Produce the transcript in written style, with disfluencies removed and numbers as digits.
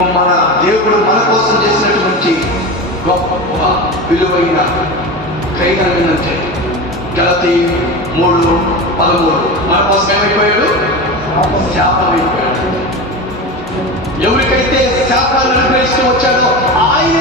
మన దేవుడు మన కోసం చేసినటువంటి గొప్ప విలువైన క్రయం ఏంటంటే గలతీ 3:13 మన కోసం ఏమైపోయాడు? శాపమైపోయాడు. ఎవరికైతే శాపాలను అనుగ్రహిస్తూ వచ్చాడో ఆయన